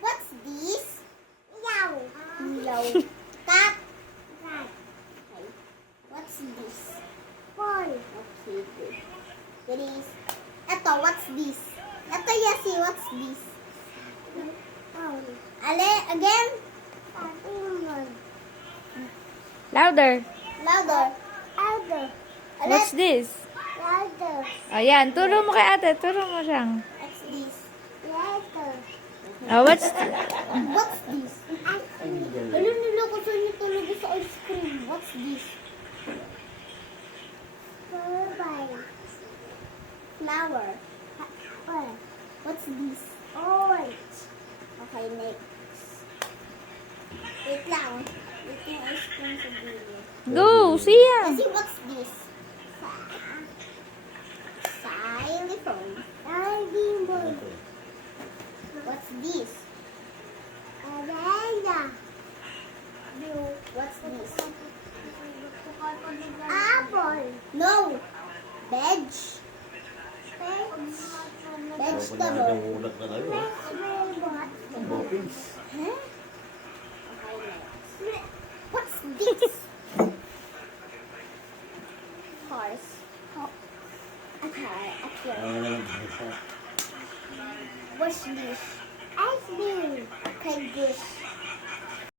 What's this? Meow. Meow. Cat. Cat. Okay. What's this? Ball. Okay, good. It is. Eto, what's this? Eto, Yasi, what's this? Ale, again? Louder. Louder. Louder. What's this? Louder. Ayan, turo mo kay ate. Turo mo siyang. What's this? Louder. Oh, what's... What's this? Ano nila ko sa inyo talaga sa ice cream? What's this? Flower. What's this? Orange. Okay, next. Wait lang. Wait yung ice cream sa dulo. Go, siya. Kasi what's this? Xylophone. Xylophone. What's this? Arena. What's this? Apple. No. Veg. Vegetable. Huh? Okay, next. What's this? Horse. Okay, what's this? Ice cream. Okay, goose.